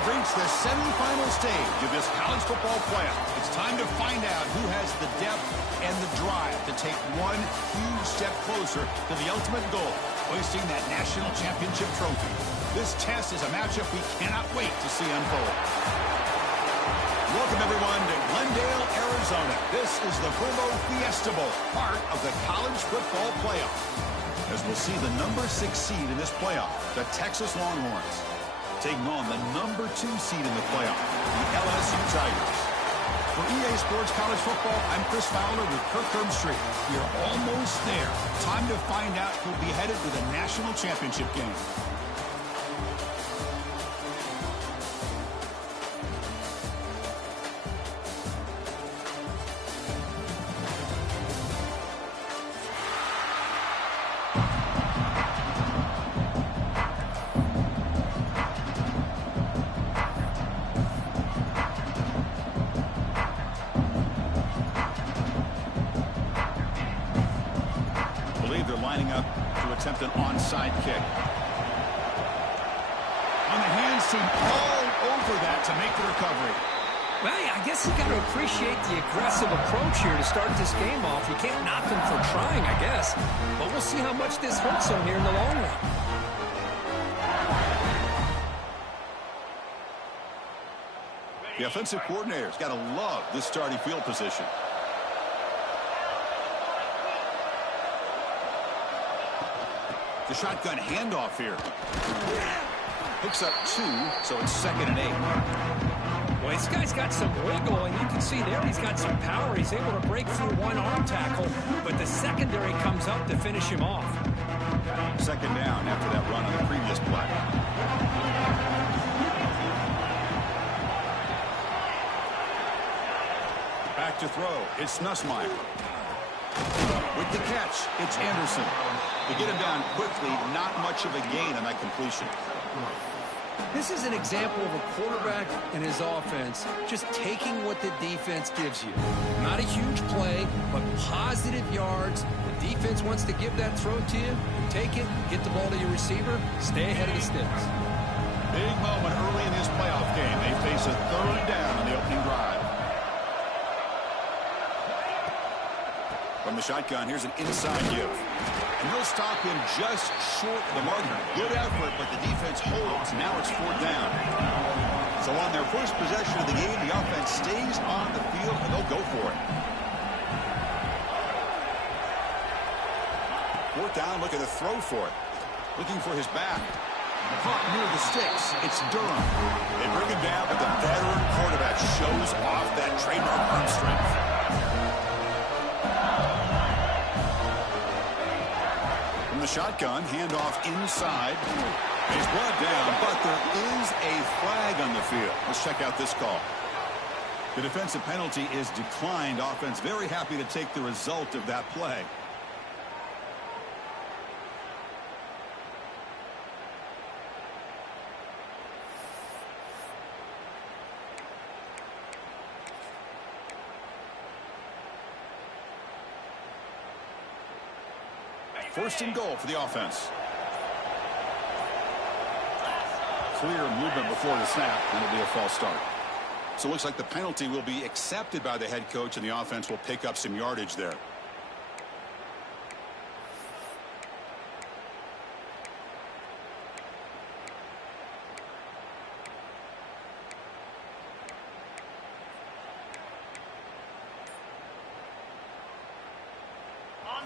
have reached the semifinal stage of this college football playoff. It's time to find out who has the depth and the drive to take one huge step closer to the ultimate goal, hoisting that national championship trophy. This test is a matchup we cannot wait to see unfold. Welcome, everyone, to Glendale, Arizona. This is the Vrbo Fiesta Bowl, part of the college football playoff. As we'll see the number 6 seed in this playoff, the Texas Longhorns, taking on the number 2 seed in the playoff, the LSU Tigers. For EA Sports College Football, I'm Chris Fowler with Kirk Herbstreit. We are almost there. Time to find out who'll be headed to the national championship game. Lining up to attempt an onside kick. On the hands team, all over that to make the recovery. Well, I guess you got to appreciate the aggressive approach here to start this game off. You can't knock him for trying, I guess. But we'll see how much this hurts him here in the long run. The offensive coordinator's got to love this starting field position. The shotgun handoff here. Picks up 2, so it's 2nd and 8. Well, this guy's got some wiggle, and you can see there he's got some power. He's able to break through one arm tackle, but the secondary comes up to finish him off. 2nd down after that run on the previous play. Back to throw. It's Nussmeier. With the catch, it's Anderson. To get him down quickly, not much of a gain on that completion. This is an example of a quarterback and his offense just taking what the defense gives you. Not a huge play, but positive yards. The defense wants to give that throw to you. Take it, get the ball to your receiver, stay ahead of the sticks. Big moment early in this playoff game. They face a 3rd down on the opening drive. From the shotgun, here's an inside give. And they'll stop him just short of the marker. Good effort, but the defense holds. Now it's 4th down. So on their first possession of the game, the offense stays on the field, and they'll go for it. 4th down, looking to throw for it. Looking for his back. Caught near the sticks. It's Durham. They bring him down, but the veteran quarterback shows off that trademark arm strength. The shotgun, handoff inside. He's brought down, but there is a flag on the field. Let's check out this call. The defensive penalty is declined. Offense very happy to take the result of that play. First and goal for the offense. Clear movement before the snap, and it'll be a false start. So it looks like the penalty will be accepted by the head coach, and the offense will pick up some yardage there.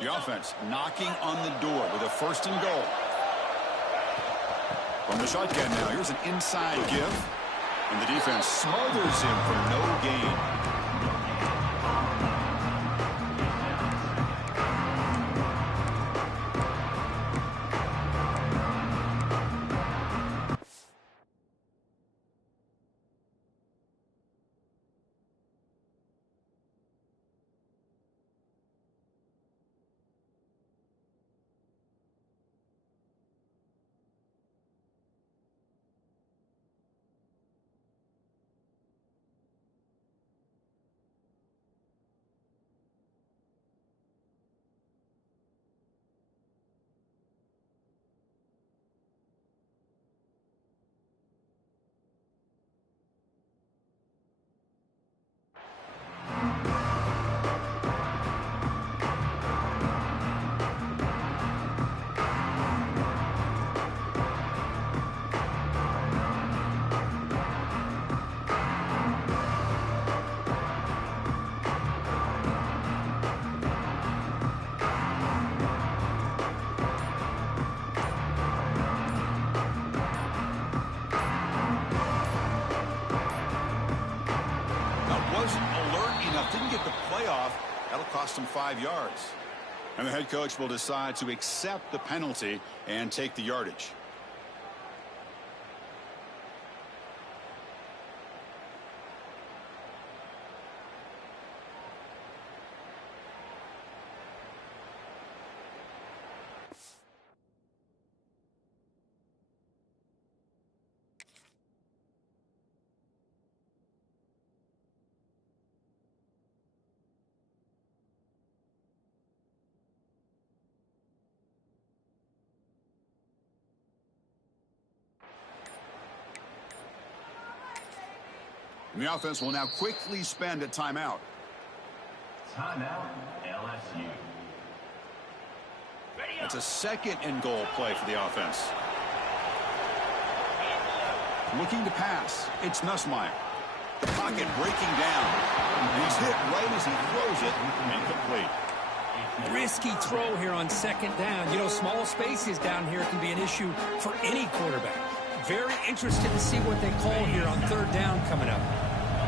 The offense knocking on the door with a 1st and goal. From the shotgun now, here's an inside give. And the defense smothers him for no gain. cost him 5 yards. And the head coach will decide to accept the penalty and take the yardage. And the offense will now quickly spend a timeout. Timeout, LSU. That's a second and goal play for the offense. Looking to pass. It's Nussmeier. The pocket breaking down. And he's hit right as he throws it. Incomplete. Risky throw here on second down. You know, small spaces down here can be an issue for any quarterback. Very interested to see what they call here on third down coming up.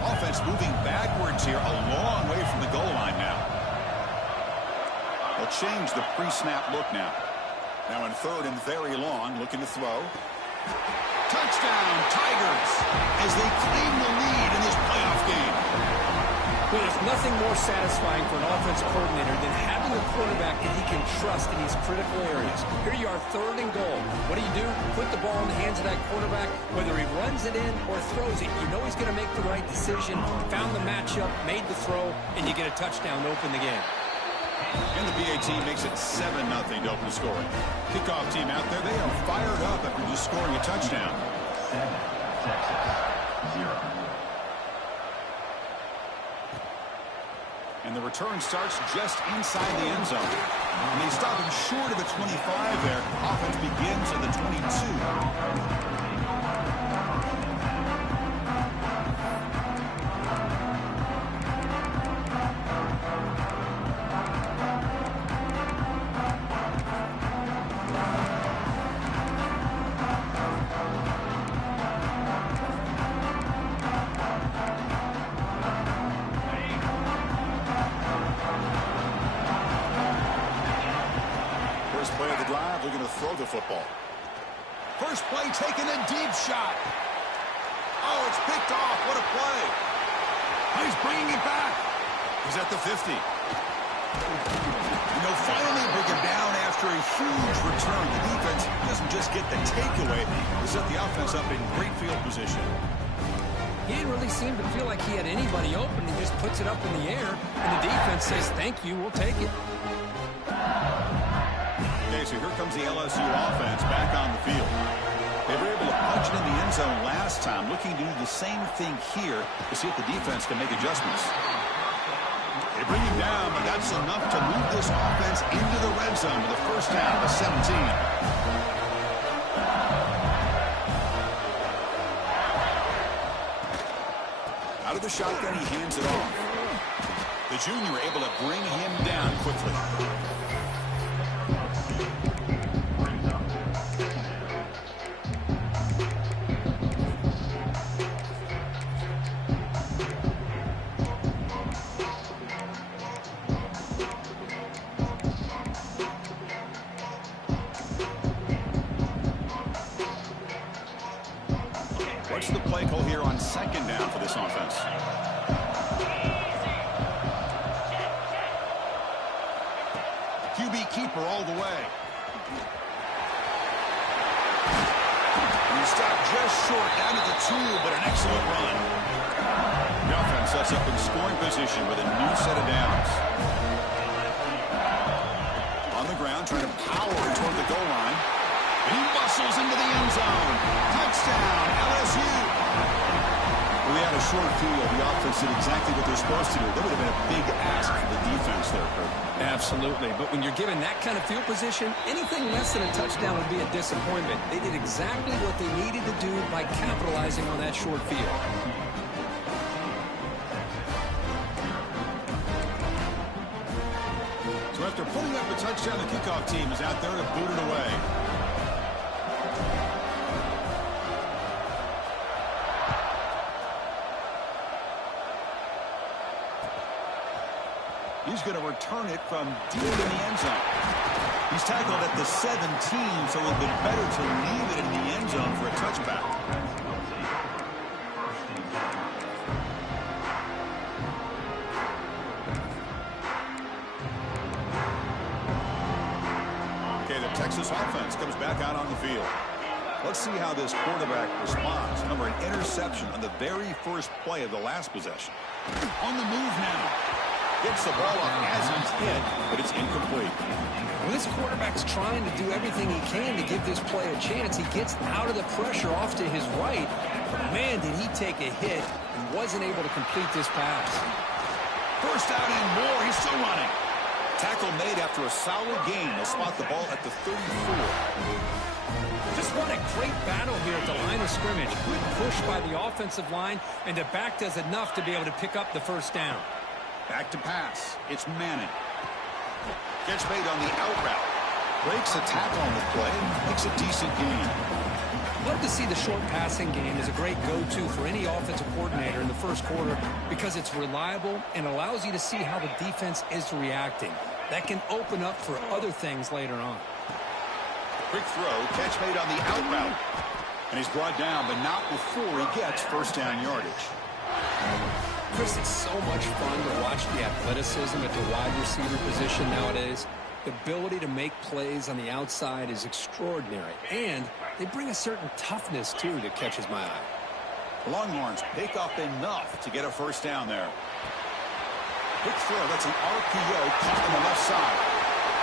Offense moving backwards here, a long way from the goal line now. They'll change the pre-snap look now. Now in third and very long, looking to throw. Touchdown, Tigers, as they claim the lead in this playoff game. Well, there's nothing more satisfying for an offensive coordinator than having a quarterback that he can trust in these critical areas. Here you are, third and goal. What do? Put the ball in the hands of that quarterback. Whether he runs it in or throws it, you know he's going to make the right decision. Found the matchup, made the throw, and you get a touchdown to open the game. And the BA team makes it 7-0 to open the scoring. Kickoff team out there, they are fired up after just scoring a touchdown. 7, Texas, 0. And the return starts just inside the end zone. And they stop him short of the 25 there. Offense begins at the 22. Throw the football. First play taken, a deep shot. Oh, it's picked off. What a play. He's bringing it back. He's at the 50. And they'll finally bring him down after a huge return. The defense doesn't just get the takeaway. They set the offense up in great field position. He didn't really seem to feel like he had anybody open. He just puts it up in the air, and the defense says, thank you, we'll take it. So here comes the LSU offense back on the field. They were able to punch it in the end zone last time, looking to do the same thing here to see if the defense can make adjustments. They bring him down, but that's enough to move this offense into the red zone with a first down of the 17. Out of the shotgun, he hands it off. The junior able to bring him down quickly. What's the play call here on second down for this offense? QB keeper all the way. And he stopped just short down to the 2, but an excellent run. The offense sets up in scoring position with a new set of downs. On the ground, trying to power toward the goal line. He bustles into the end zone. Touchdown, LSU. We had a short field. The offense did exactly what they're supposed to do. That would have been a big ask for the defense there, Kurt. Absolutely. But when you're given that kind of field position, anything less than a touchdown would be a disappointment. They did exactly what they needed to do by capitalizing on that short field. So after putting up a touchdown, the kickoff team is out there to boot it away. who's going to return it from deep in the end zone. He's tackled at the 17, so it would have been better to leave it in the end zone for a touchback. Okay, the Texas offense comes back out on the field. Let's see how this quarterback responds. Remember, an interception on the very first play of the last possession. On the move now. Gets the ball up as he's hit, but it's incomplete. Well, this quarterback's trying to do everything he can to give this play a chance. He gets out of the pressure off to his right. But man, did he take a hit and wasn't able to complete this pass. First out and more. He's still running. Tackle made after a solid gain. They'll spot the ball at the 34. Just what a great battle here at the line of scrimmage. Good push by the offensive line, and the back does enough to be able to pick up the first down. Back to pass. It's Manning. Gets made on the out route. Breaks a tackle on the play and makes a decent gain. Love to see the short passing game as a great go-to for any offensive coordinator in the first quarter because it's reliable and allows you to see how the defense is reacting. That can open up for other things later on. Quick throw, catch made on the out route. And he's brought down, but not before he gets first down yardage. Chris, it's so much fun to watch the athleticism at the wide receiver position nowadays. The ability to make plays on the outside is extraordinary. And they bring a certain toughness, too, that catches my eye. The Longhorns pick up enough to get a first down there. Quick throw, that's an RPO caught on the left side.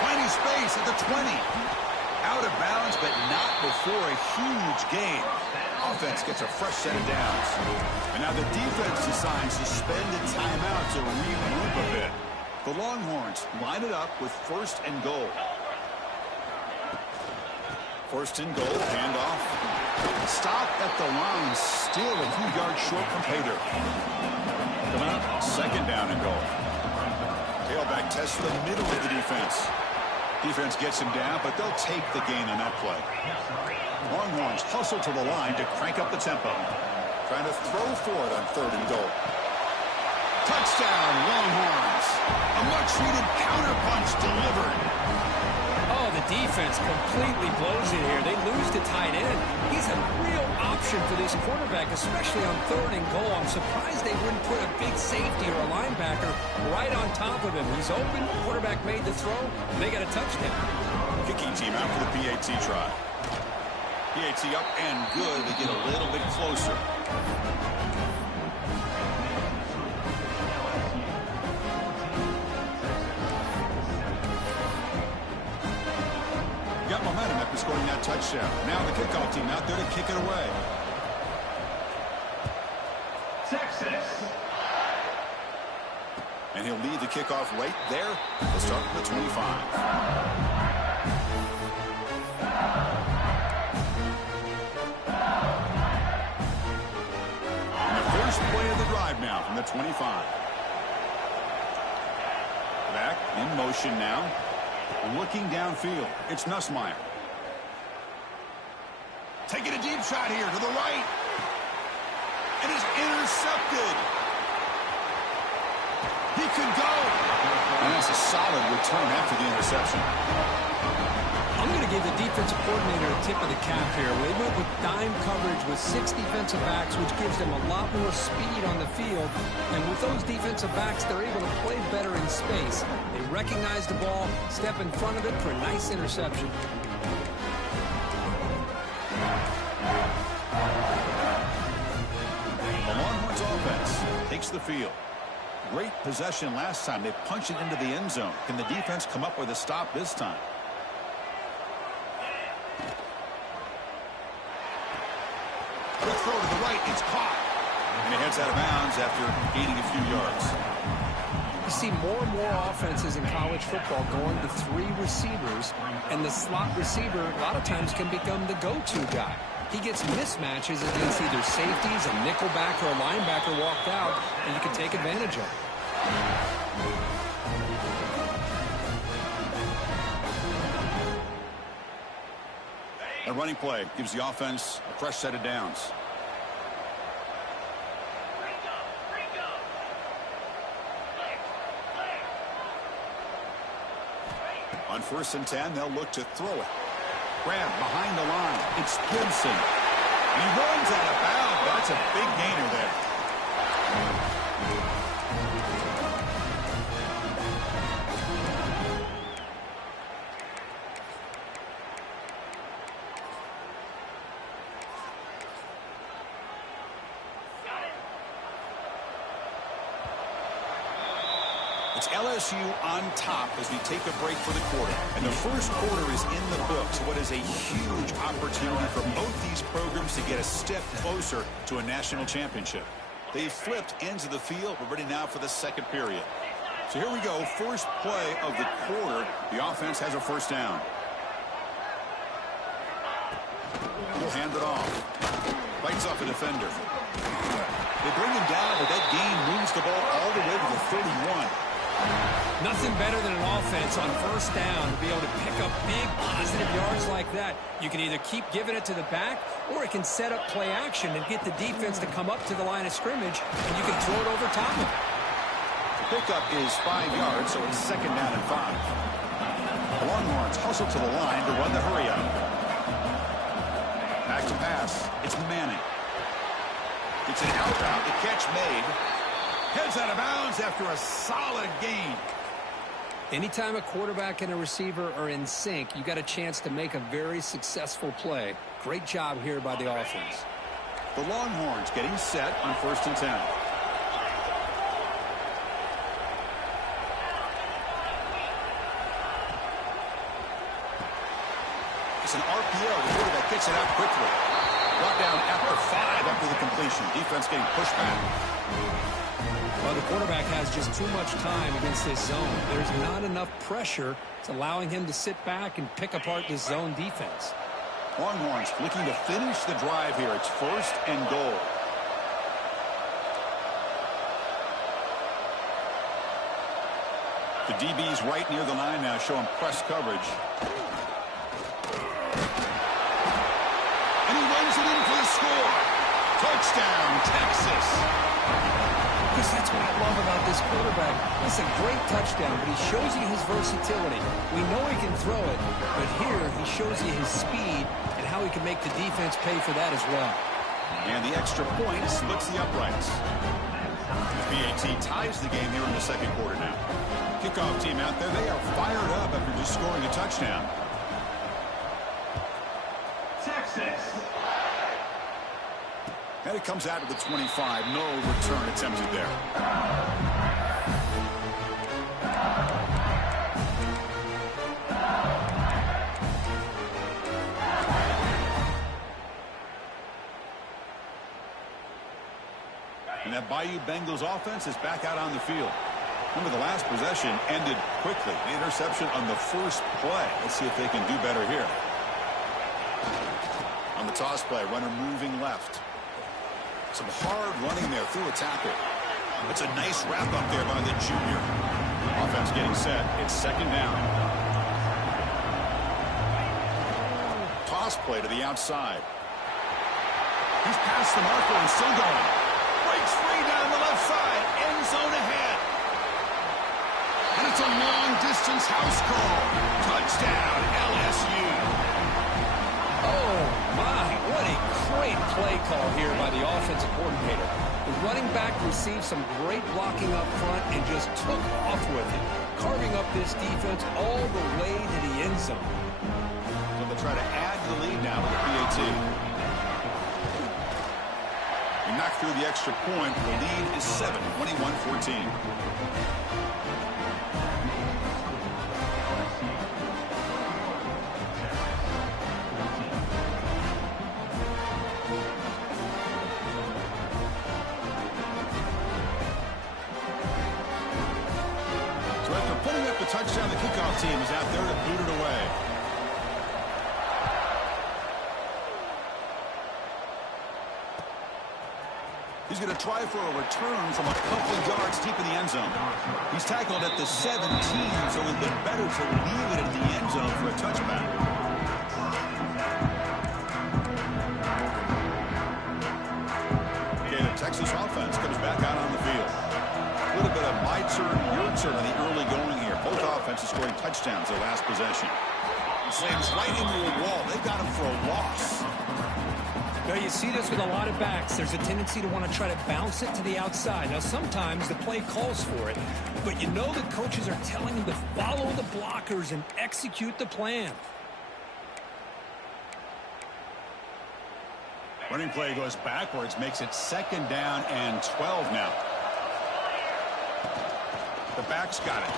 Finding space at the 20. Out of bounds, but not before a huge gain. Offense gets a fresh set of downs. And now the defense decides to spend a timeout to regroup a bit. The Longhorns line it up with first and goal. First and goal, handoff. Stop at the line, still a few yards short from Pater. Coming up, second down and goal. Tailback tests the middle of the defense. Defense gets him down, but they'll take the gain on that play. Longhorns hustle to the line to crank up the tempo. Trying to throw for it on third and goal. Touchdown, Longhorns. A much-needed counterpunch delivered. Oh, the defense completely blows it here. They lose the tight end. He's a real option for this quarterback, especially on third and goal. I'm surprised they wouldn't put a big safety or a linebacker right on top of him. He's open. Quarterback made the throw, and they got a touchdown. Kicking team out for the PAT try. PAT up and good. They get a little bit closer. Got momentum after scoring that touchdown. Now the kickoff team out there to kick it away. Texas. And he'll lead the kickoff right there. They'll start from the 25. First play of the drive now from the 25. Back in motion now. Looking downfield. It's Nussmeier. Taking a deep shot here to the right. And is intercepted. He could go. And that's a solid return after the interception. I'm going to give the defensive coordinator a tip of the cap here. They went with dime coverage with 6 defensive backs, which gives them a lot more speed on the field. And with those defensive backs, they're able to play better in space. They recognize the ball, step in front of it for a nice interception. The Longhorns offense takes the field. Great possession last time. They punched it into the end zone. Can the defense come up with a stop this time? Quick throw to the right. It's caught. And it heads out of bounds after gaining a few yards. You see more and more offenses in college football going to 3 receivers, and the slot receiver a lot of times can become the go-to guy. He gets mismatches against either safeties, a nickelback, or a linebacker walked out, and you can take advantage of it. A running play gives the offense a fresh set of downs. On 1st and 10, they'll look to throw it. Grab behind the line. It's Gibson. He runs out of bounds. That's a big gainer there. It's LSU on top as we take a break for the quarter. And the first quarter is in the books. What is a huge opportunity for both these programs to get a step closer to a national championship. They've flipped ends of the field. We're ready now for the second period. So here we go. First play of the quarter. The offense has a first down. He'll hand it off. Fights off a defender. They bring him down, but that gain moves the ball all the way to the 31. Nothing better than an offense on first down to be able to pick up big positive yards like that. You can either keep giving it to the back, or it can set up play action and get the defense to come up to the line of scrimmage, and you can throw it over top of it. The pickup is 5 yards, so it's second down and 5. The Longhorns hustle to the line to run the hurry up. Back to pass. It's Manning. It's an out route. The catch made. Heads out of bounds after a solid gain. Anytime a quarterback and a receiver are in sync, you got a chance to make a very successful play. Great job here by the offense. The Longhorns getting set on 1st and 10. It's an RPO. The quarterback gets it out quickly. Brought down after 5 after the completion. Defense getting pushed back. Well, the quarterback has just too much time against this zone. There's not enough pressure. It's allowing him to sit back and pick apart this zone defense. Longhorns looking to finish the drive here. It's 1st and goal. The DB's right near the line now, showing press coverage. And he runs it in for the score. Touchdown, Texas. Because that's what I love about this quarterback. It's a great touchdown, but he shows you his versatility. We know he can throw it, but here he shows you his speed and how he can make the defense pay for that as well. And the extra point splits the uprights. The PAT ties the game here in the second quarter now. Kickoff team out there, they are fired up after just scoring a touchdown. Texas. And it comes out to the 25. No return attempted there. And that Bayou Bengals offense is back out on the field. Remember, the last possession ended quickly. The interception on the first play. Let's see if they can do better here. On the toss play, runner moving left. Some hard running there through a tackle. That's a nice wrap up there by the junior. Offense getting set. It's second down. Toss play to the outside. He's past the marker and still going. Breaks free down the left side. End zone ahead. And it's a long-distance house call. Touchdown, LSU. Oh, my. What a great play call here by the offensive coordinator. The running back received some great blocking up front and just took off with it, carving up this defense all the way to the end zone. So they'll try to add the lead now to the PAT. We knock through the extra point. The lead is 7, 21-14. Touchdown, the kickoff team is out there to boot it away. He's going to try for a return from a couple of yards deep in the end zone. He's tackled at the 17, so it's been better to leave it at the end zone for a touchback. Okay, the Texas offense comes back out on the field. A little bit of my turn, your turn in the early going here. Both offenses scoring touchdowns their last possession. Slams right into a wall. They got him for a loss. Now you see this with a lot of backs. There's a tendency to want to try to bounce it to the outside. Now sometimes the play calls for it, but you know the coaches are telling them to follow the blockers and execute the plan. Running play goes backwards, makes it 2nd down and 12 now. The back's got it.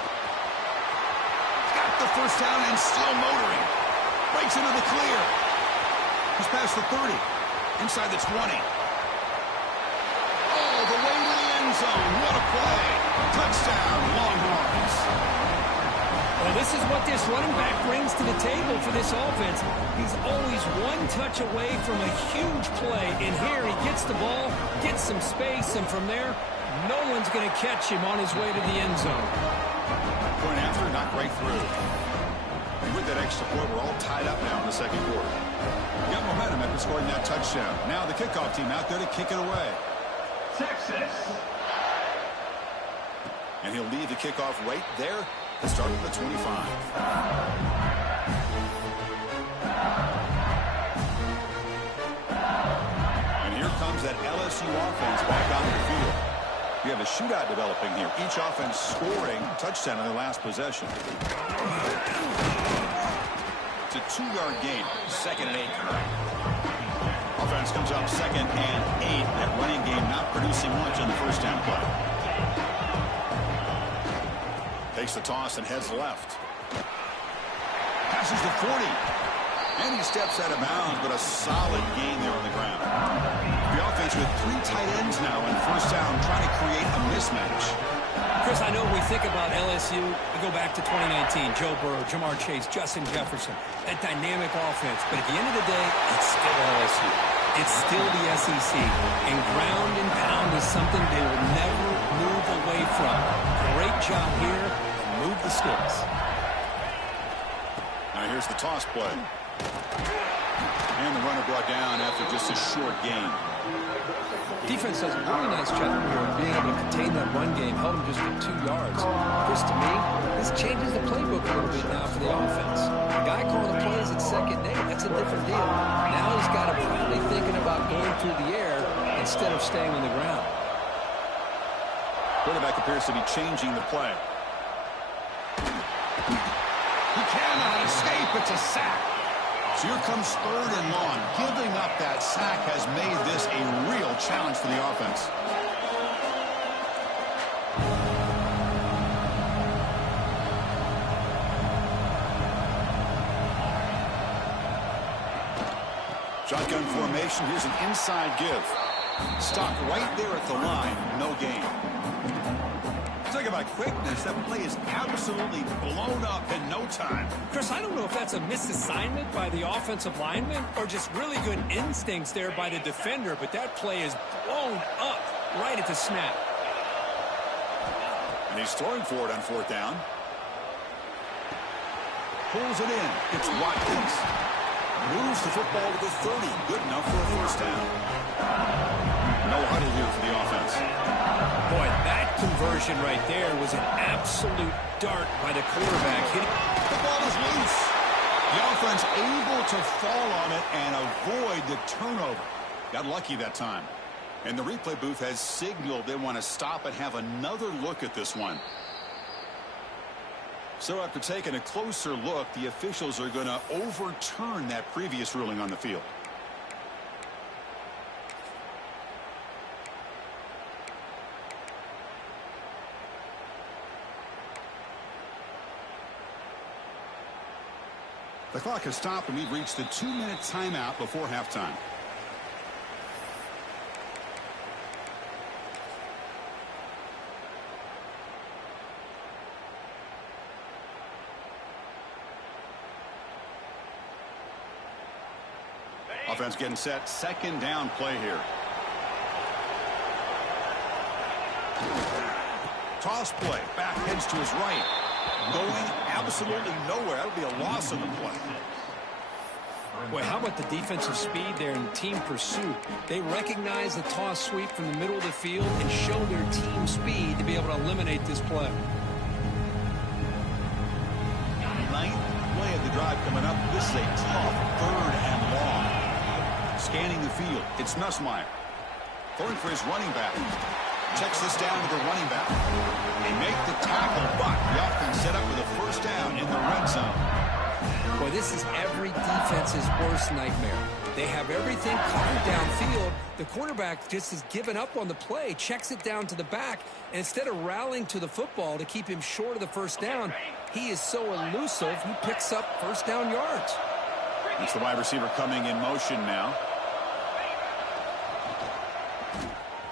Got the first down and still motoring. Breaks into the clear. He's past the 30. Inside the 20. All the way to the end zone. What a play. Touchdown, Longhorns. Well, this is what this running back brings to the table for this offense. He's always one touch away from a huge play. And here he gets the ball, gets some space, and from there, no one's going to catch him on his way to the end zone. Point after, knocked right through. And with that extra point, we're all tied up now in the second quarter. Got momentum after scoring that touchdown. Now the kickoff team out there to kick it away. Texas. And he'll leave the kickoff right there to start at the 25. And here comes that LSU offense back on the field. We have a shootout developing here. Each offense scoring a touchdown in their last possession. It's a 2-yard gain. 2nd and 8 current. Offense comes up 2nd and 8. That running game not producing much on the first down play. Takes the toss and heads left. Passes the 40. And he steps out of bounds, but a solid gain there on the ground. The offense with 3 tight ends now in first down, trying to create a mismatch. Chris, I know when we think about LSU, we go back to 2019, Joe Burrow, Jamar Chase, Justin Jefferson, that dynamic offense. But at the end of the day, it's still LSU. It's still the SEC. And ground and pound is something they will never move away from. Great job here, and move the sticks. Now here's the toss play. And the runner brought down after just a short gain. Defense does a really nice job here of being able to contain that run game, held him just at 2 yards. Chris, to me, this changes the playbook a little bit now for the offense. The guy calling the plays at 2nd and 8, that's a different deal. Now he's got to probably thinking about going through the air instead of staying on the ground. Quarterback appears to be changing the play. He cannot escape. It's a sack. So here comes 3rd and long. Giving up that sack has made this a real challenge for the offense. Shotgun formation. Here's an inside give. Stopped right there at the line. No gain. Talk about quickness. That play is absolutely blown up in no time. Chris, I don't know if that's a misassignment by the offensive lineman or just really good instincts there by the defender, but that play is blown up right at the snap. And he's throwing for it on 4th down. Pulls it in. It's Watkins. Moves the football to the 30. Good enough for a first down. No huddle here for the offense. Boy, that conversion right there was an absolute dart by the quarterback. The ball is loose. The offense able to fall on it and avoid the turnover. Got lucky that time. And the replay booth has signaled they want to stop and have another look at this one. So after taking a closer look, the officials are going to overturn that previous ruling on the field. The clock has stopped and we've reached the 2-minute timeout before halftime. Offense getting set. 2nd down play here. Toss play. Back heads to his right. Going absolutely nowhere. That would be a loss of the play. Boy, how about the defensive speed there in team pursuit? They recognize the toss sweep from the middle of the field and show their team speed to be able to eliminate this play. coming up. This is a tough 3rd and long. Scanning the field, it's Nussmeier. Throwing for his running back. Checks this down to the running back. They make the tackle, but the offense set up with a first down in the red zone. Boy, this is every defense's worst nightmare. They have everything covered downfield. The quarterback just has given up on the play, checks it down to the back, and instead of rallying to the football to keep him short of the first down, he is so elusive, he picks up first down yards. It's the wide receiver coming in motion now.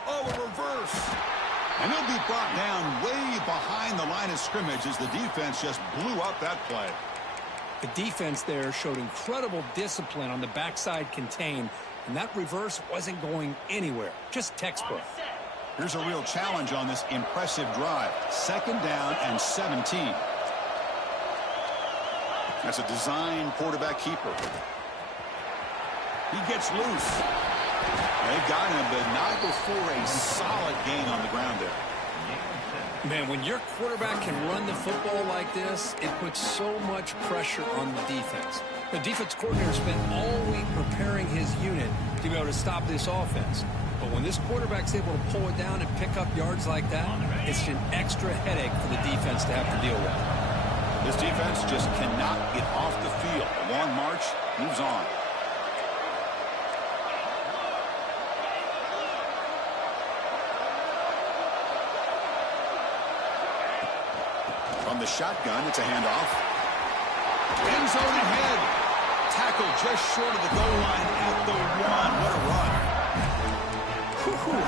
Oh, a reverse. And he'll be brought down way behind the line of scrimmage as the defense just blew up that play. The defense there showed incredible discipline on the backside contain, and that reverse wasn't going anywhere. Just textbook. Here's a real challenge on this impressive drive. 2nd down and 17. That's a design quarterback keeper. He gets loose. They've got him, but not before a solid gain on the ground there. Man, when your quarterback can run the football like this, it puts so much pressure on the defense. The defense coordinator spent all week preparing his unit to be able to stop this offense. But when this quarterback's able to pull it down and pick up yards like that, it's an extra headache for the defense to have to deal with. This defense just cannot get off the field. A long march moves on. From the shotgun, it's a handoff. End zone ahead. Tackle just short of the goal line at the 1. What a run.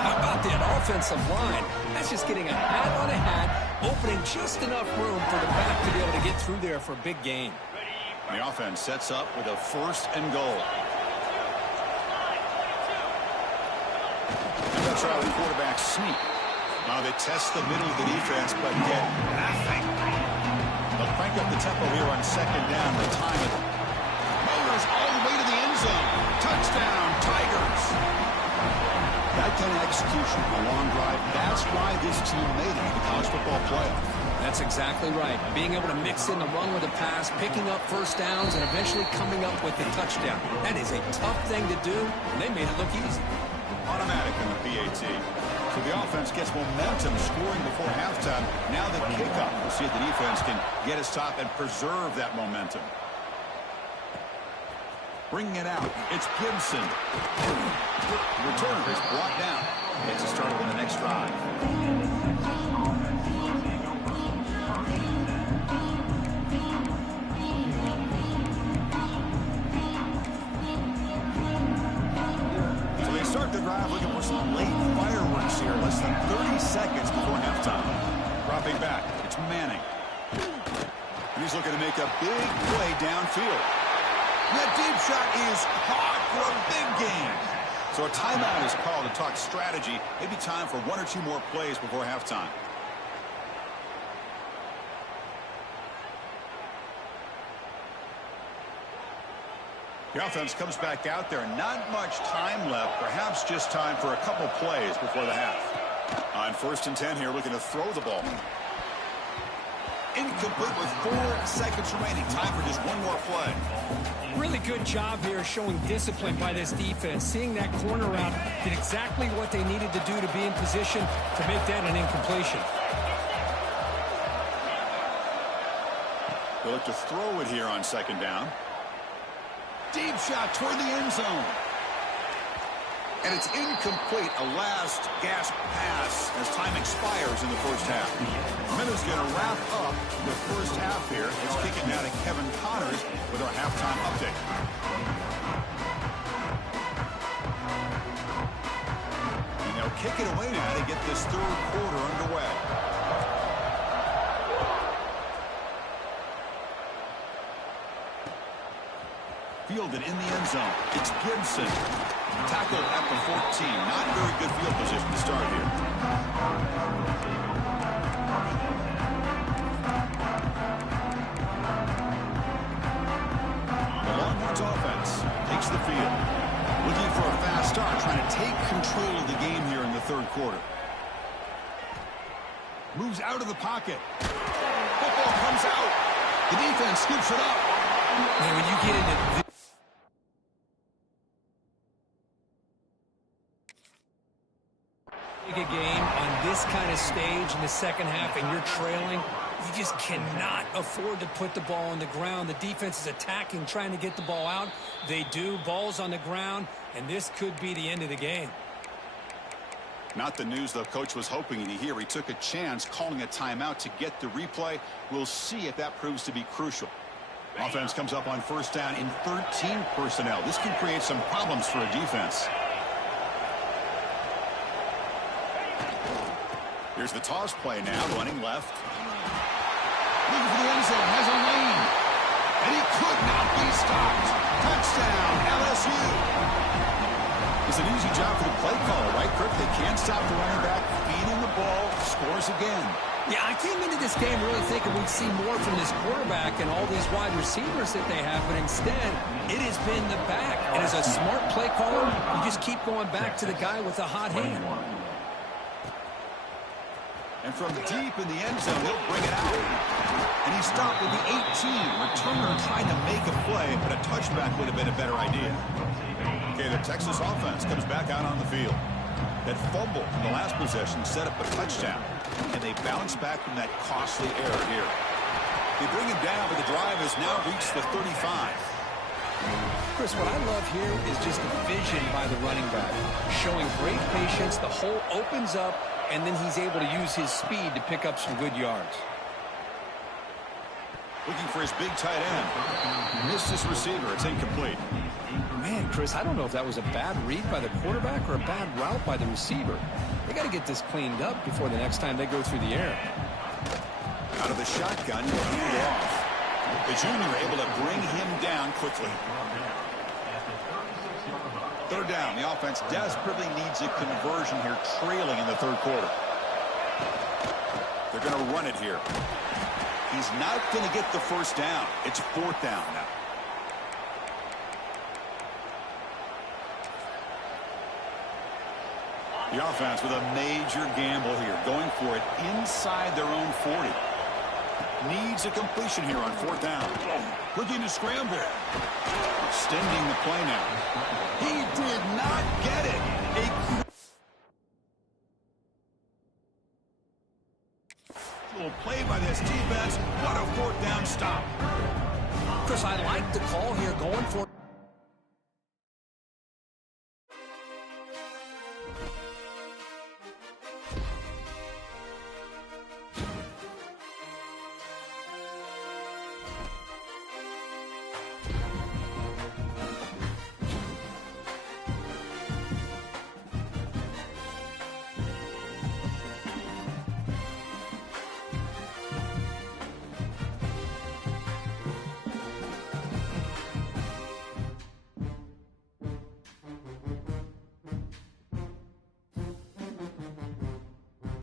How about that offensive line? That's just getting a hat on a hat, opening just enough room for the back to be able to get through there for a big gain. The offense sets up with a 1st and goal. And that's how the quarterback sneak. Now they test the middle of the defense, but get nothing. They'll crank up the tempo here on 2nd down. The time it motors all the way to the end zone. Touchdown, Tigers. That kind of execution, a long drive, that's why this team made it to the college football playoff. That's exactly right. Being able to mix in the run with a pass, picking up first downs, and eventually coming up with the touchdown. That is a tough thing to do, and they made it look easy. Automatic in the PAT. So the offense gets momentum scoring before halftime. Now the kickoff. We'll see if the defense can get a stop and preserve that momentum. Bringing it out, it's Gibson. The returner is brought down. It's a start on the next drive. So they start the drive looking for some late fireworks here. Less than 30 seconds before halftime. Dropping back, it's Manning. He's looking to make a big play downfield. That deep shot is caught for a big gain. So a timeout is called to talk strategy. Maybe time for 1 or 2 more plays before halftime. The offense comes back out there. Not much time left. Perhaps just time for a couple plays before the half. On 1st and 10 here, looking to throw the ball. Incomplete with 4 seconds remaining. Time for just 1 more play. Really good job here showing discipline by this defense. Seeing that corner route, did exactly what they needed to do to be in position to make that an incompletion. They'll look to throw it here on 2nd down. Deep shot toward the end zone. And it's incomplete. A last gasp pass as time expires in the first half. Minutes going to wrap up the first half here. It's kicking out to Kevin Connors with our halftime update. And they'll kick it away now to get this 3rd quarter underway. Fielded in the end zone. It's Gibson. Tackled at the 14. Not very good field position to start here. The Longhorns offense takes the field. Looking for a fast start, trying to take control of the game here in the 3rd quarter. Moves out of the pocket. Football comes out. The defense scoops it up. Man, when you get into a game on this kind of stage in the second half and you're trailing, you just cannot afford to put the ball on the ground. The defense is attacking, trying to get the ball out. They do. Ball's on the ground, and this could be the end of the game. Not the news the coach was hoping to hear. He took a chance calling a timeout to get the replay. We'll see if that proves to be crucial. Offense comes up on first down in 13 personnel. This can create some problems for a defense. Here's the toss play now, running left. Looking for the end zone, has a lane. And he could not be stopped. Touchdown, LSU. It's an easy job for the play caller, right, Kirk? They can't stop the running back, feed him the ball, scores again. Yeah, I came into this game really thinking we'd see more from this quarterback and all these wide receivers that they have, but instead, it has been the back. And as a smart play caller, you just keep going back to the guy with the hot hand. And from deep in the end zone, he'll bring it out. And he stopped at the 18. Returner trying to make a play, but a touchback would have been a better idea. Okay, the Texas offense comes back out on the field. That fumble in the last possession set up a touchdown. And they bounce back from that costly error here. They bring him down, but the drive has now reached the 35. Chris, what I love here is just the vision by the running back. Showing great patience, the hole opens up, and then he's able to use his speed to pick up some good yards. Looking for his big tight end. Missed his receiver. It's incomplete. Man, Chris, I don't know if that was a bad read by the quarterback or a bad route by the receiver. They got to get this cleaned up before the next time they go through the air. Out of the shotgun, hand off. The junior able to bring him down quickly. Third down. The offense desperately needs a conversion here, trailing in the third quarter. They're going to run it here. He's not going to get the first down. It's fourth down now. The offense with a major gamble here, going for it inside their own 40. Needs a completion here on fourth down. Looking to scramble. Extending the play now. He did not get it. A little play by this defense. What a fourth down stop. Chris, I like the call here, going for